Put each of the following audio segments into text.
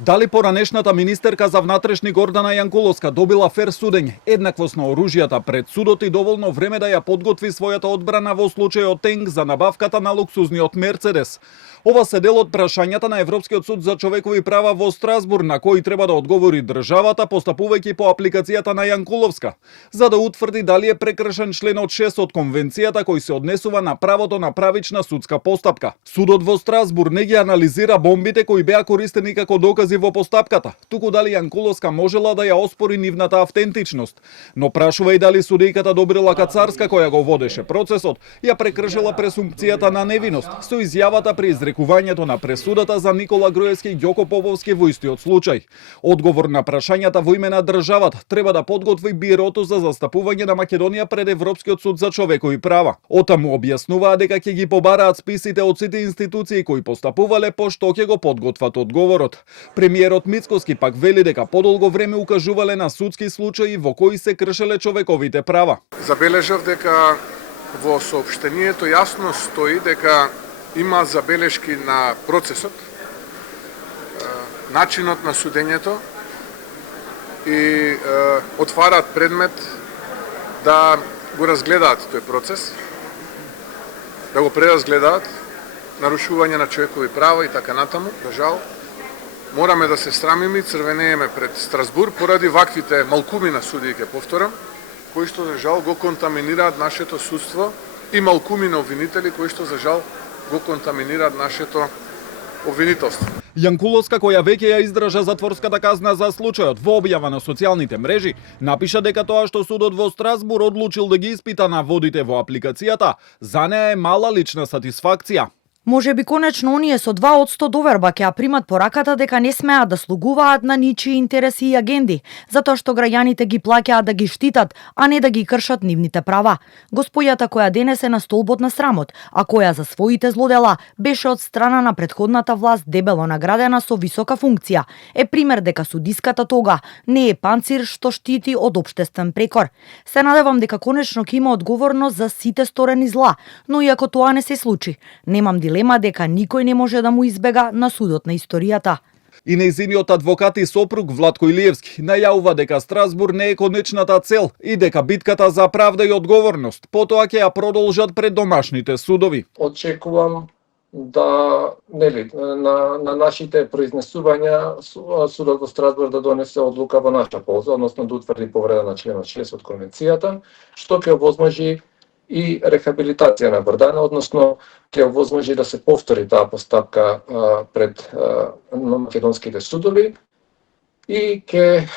Дали поранешната министерка за внатрешни Гордана Јанкуловска добила фер судење, еднаквост на оружјата пред судот и доволно време да ја подготви својата одбрана во случајот Тенг за набавката на луксузниот Мерцедес? Ова се дел од прашањата на Европскиот суд за човекови права во Страсбур, на кои треба да одговори државата постапувајќи по апликацијата на Јанкуловска, за да утврди дали е прекршен членот 6 од конвенцијата кој се однесува на правото на правична судска постапка. Судот во Страсбур не ги анализира бомбите кои беа користени како докази во постапката, туку дали Јанкуловска можела да ја оспори нивната автентичност. Но прашува и дали судејката Добрила Кацарска, која го водеше процесот, ја прекршила пресумпцијата на невиност со изјавата при изрекувањето на пресудата за Никола Груевски и Ѓоко Поповски во истиот случај. Одговор на прашањата во име на државата треба да подготви Бирото за застапување на Македонија пред Европскиот суд за човекови права. Отаму објаснуваа дека ќе ги побараат списите од сите институции кои постапувале пошто ќе го подготват одговорот. Премиерот Мицкоски пак вели дека подолго време укажувале на судски случаи во кои се кршеле човековите права. Забележав дека во соопштението јасно стои дека има забелешки на процесот, начинот на судењето и отварат предмет да го разгледаат тој процес, да го преразгледаат, нарушување на човекови права и така натаму. За жал, мораме да се срамиме и црвенееме пред Страсбур поради ваквите малкуми на судии, ке повторам, кои што за жал го контаминираат нашето судство и малкуми на обвинители кои што за жал го контаминираат нашето обвинителство. Јанкуловска, која веќе ја издржа затворската казна за случајот, во објава на социјалните мрежи, напиша дека тоа што судот во Страсбур одлучил да ги испита наводите во апликацијата, за неа е мала лична сатисфакција. Може би конечно оние со 2% доверба ќе ја примат пораката дека не смеат да слугуваат на ничии интереси и агенди, затоа што граѓаните ги плаќаат да ги штитат, а не да ги кршат нивните права. Господјата која денес е на столбот на срамот, а која за своите злодела беше од страна на претходната власт дебело наградена со висока функција, е пример дека судиската тога не е панцир што штити од општествен прекор. Се надевам дека конечно ќе има одговорност за сите сторени зла, но иако тоа не се случи, немам дилема дека никој не може да му избега на судот на историјата. И нејзиниот адвокат и сопруг Владко Илиевски најавува дека Страсбур не е конечната цел и дека битката за правда и одговорност потоа ќе ја продолжат пред домашните судови. Очекувам да на нашите произнесувања судот во Страсбур да донесе одлука во наша полза, односно да утврди повреда на членот 6 од конвенцијата, што ќе овозможи и рехабилитација на Гордана, односно ќе овозможи да се повтори таа постапка пред македонските судови и ќе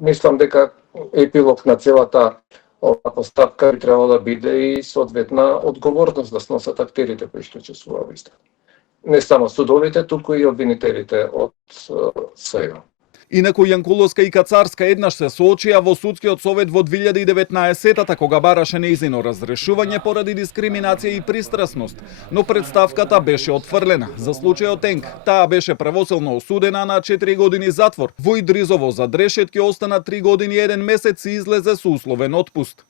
мислам дека епилог на целата ова постапка би требало да биде и соодветна одговорност да сносат актерите кои што учествуваат во истата. Не само судовите, туку и обвинителите од СЕГА. Инаку Јанкуловска и Кацарска еднаш се соочија во судскиот совет во 2019-та кога бараше нејзино разрешување поради дискриминација и пристрасност, но представката беше отфрлена. За случајот Тенг, таа беше правосилно осудена на 4 години затвор. Во Идризово за дрешетки остана 3 години и 1 месец и излезе со условен отпуст.